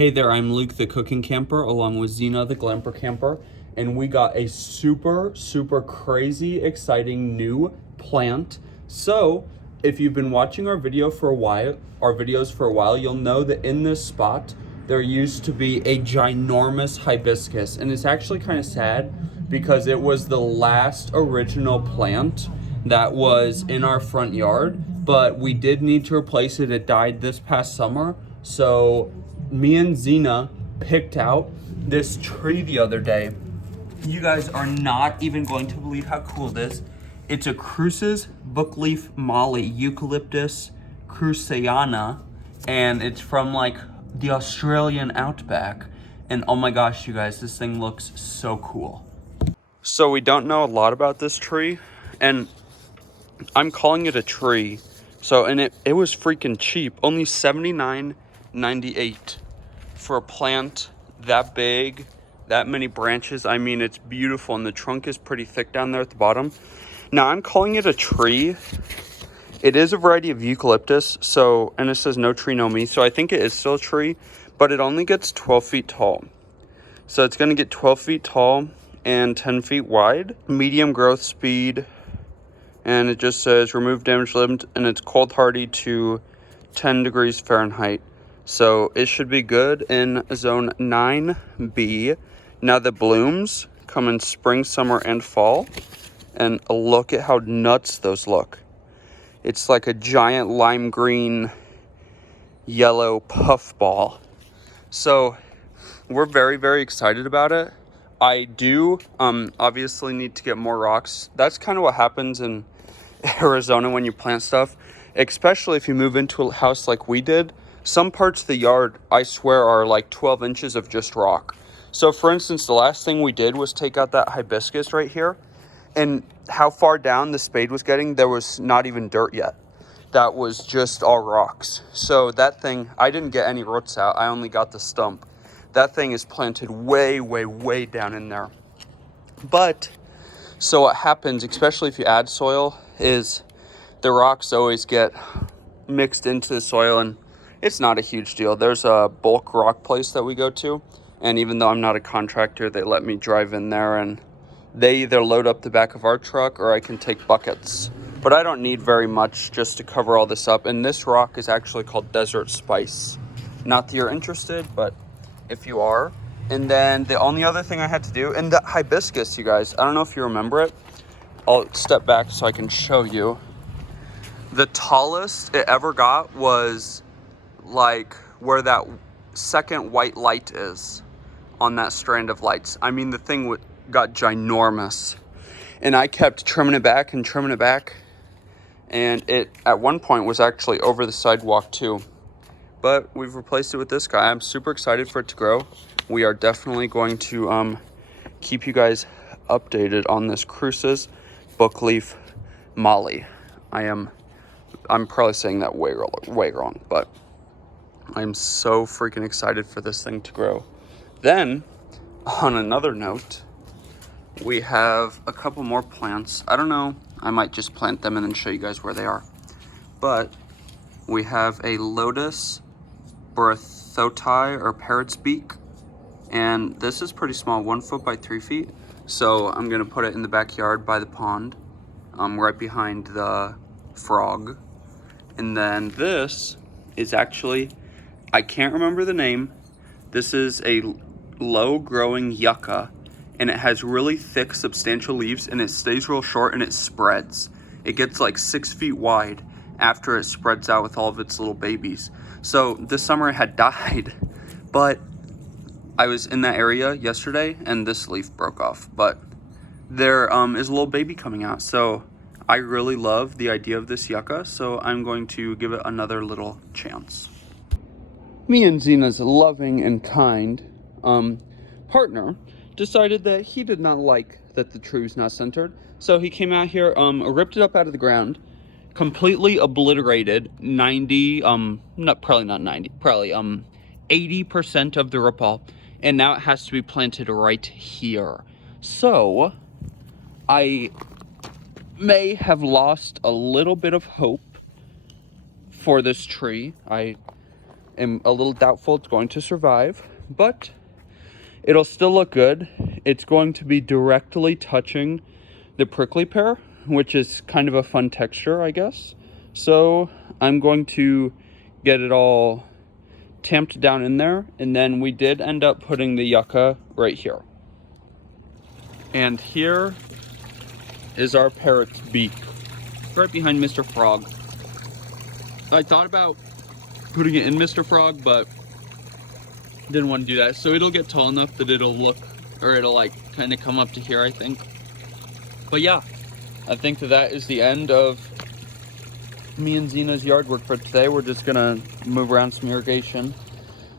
Hey there, I'm Luke the Cookin camper along with Zena the Glamper camper, and we got a super crazy exciting new plant. So if you've been watching our videos for a while, you'll know that in this spot there used to be a ginormous hibiscus, and it's actually kind of sad because it was the last original plant that was in our front yard, but we did need to replace it. It died this past summer. So me and Zena picked out this tree the other day. You guys are not even going to believe how cool it is. It's a Cruce's Bookleaf Mallee Eucalyptus cruceana, and it's from like the Australian outback. And oh my gosh, you guys, this thing looks so cool. So we don't know a lot about this tree, and I'm calling it a tree. So, and it was freaking cheap, only $79.98 for a plant that big, that many branches. I mean, it's beautiful, and the trunk is pretty thick down there at the bottom. Now, I'm calling it a tree. It is a variety of eucalyptus, so, and it says no tree, no me, so I think it is still a tree, but it only gets 12 feet tall. So it's gonna get 12 feet tall and 10 feet wide, medium growth speed, and it just says remove damaged limbs, and it's cold hardy to 10 degrees Fahrenheit. So it should be good in zone 9B. Now the blooms come in spring, summer, and fall. And look at how nuts those look. It's like a giant lime green, yellow puffball. So we're very excited about it. I do obviously need to get more rocks. That's kind of what happens in Arizona when you plant stuff, especially if you move into a house like we did. Some parts of the yard, I swear, are like 12 inches of just rock. So for instance, the last thing we did was take out that hibiscus right here, and how far down the spade was getting, there was not even dirt yet. That was just all rocks. So that thing, I didn't get any roots out, I only got the stump. That thing is planted way down in there. But, so what happens, especially if you add soil, is the rocks always get mixed into the soil, and it's not a huge deal. There's a bulk rock place that we go to, and even though I'm not a contractor, they let me drive in there, and they either load up the back of our truck or I can take buckets. But I don't need very much just to cover all this up. And this rock is actually called Desert Spice. Not that you're interested, but if you are. And then the only other thing I had to do, and the hibiscus, you guys, I don't know if you remember it. I'll step back so I can show you. The tallest it ever got was like where that second white light is on that strand of lights. I mean, the thing got ginormous, and I kept trimming it back, and it at one point was actually over the sidewalk too. But we've replaced it with this guy. I'm super excited for it to grow. We are definitely going to keep you guys updated on this Cruce's Bookleaf Mallee. I'm probably saying that way wrong, but I'm so freaking excited for this thing to grow. Then, on another note, we have a couple more plants. I don't know, I might just plant them and then show you guys where they are. But we have a lotus Parrot or Parrot's Beak, and this is pretty small, 1 foot by 3 feet. So I'm gonna put it in the backyard by the pond, right behind the frog. And then this is actually, I can't remember the name. This is a low growing yucca, and it has really thick, substantial leaves, and it stays real short, and it spreads. It gets like 6 feet wide after it spreads out with all of its little babies. So this summer it had died, but I was in that area yesterday and this leaf broke off, but there is a little baby coming out. So I really love the idea of this yucca, so I'm going to give it another little chance. Me and Zena's loving and kind partner decided that he did not like that the tree was not centered. So he came out here, ripped it up out of the ground, completely obliterated 80% of the ripple, and now it has to be planted right here. So I may have lost a little bit of hope for this tree. I am a little doubtful it's going to survive, but it'll still look good. It's going to be directly touching the prickly pear, which is kind of a fun texture, I guess. So I'm going to get it all tamped down in there, and then we did end up putting the yucca right here. And here is our parrot's beak, right behind Mr. Frog. I thought about putting it in Mr. Frog, but didn't want to do that. So it'll get tall enough that it'll look, or it'll like kind of come up to here, I think. But yeah, I think that is the end of me and Zena's yard work for today. We're just gonna move around some irrigation.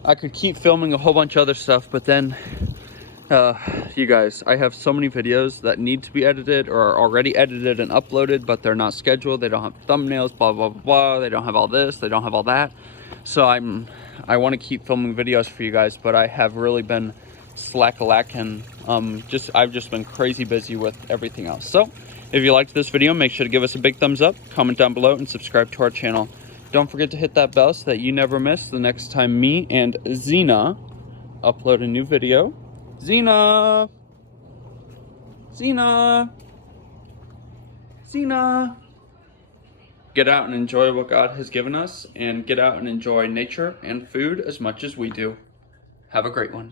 I could keep filming a whole bunch of other stuff, but then you guys, I have so many videos that need to be edited or are already edited and uploaded, but they're not scheduled. They don't have thumbnails, blah blah blah blah. They don't have all this, they don't have all that. So I want to keep filming videos for you guys, but I have really been slack-a-lacking. I've just been crazy busy with everything else. So if you liked this video, make sure to give us a big thumbs up, comment down below, and subscribe to our channel. Don't forget to hit that bell so that you never miss the next time me and Zena upload a new video. Zena! Zena! Zena! Get out and enjoy what God has given us, and get out and enjoy nature and food as much as we do. Have a great one.